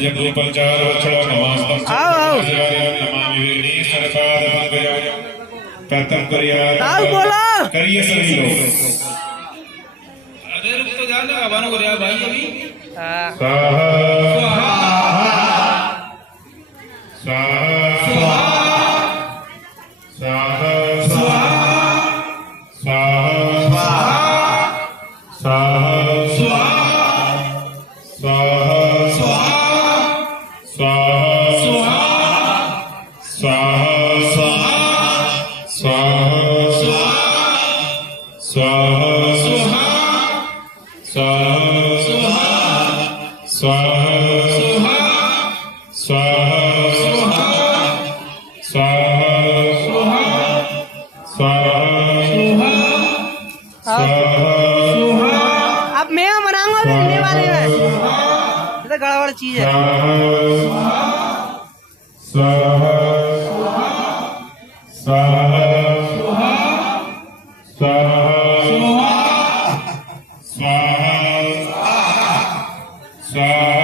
जगदीपचार वक्षणो नमस्तम नमामि विघ्ने सरकार मंगया प्रथम करिए सभी लोग अरे रुक तो जाना गावानो को भाई अभी स्वाहा स्वाहा स्वाहा स्वाहा स्वाहा अब मैं मनाऊंगा देखने वाले में ये तो गड़बड़ चीज है स्वाहा स्वाहा स्वाहा स्वाहा स्वाहा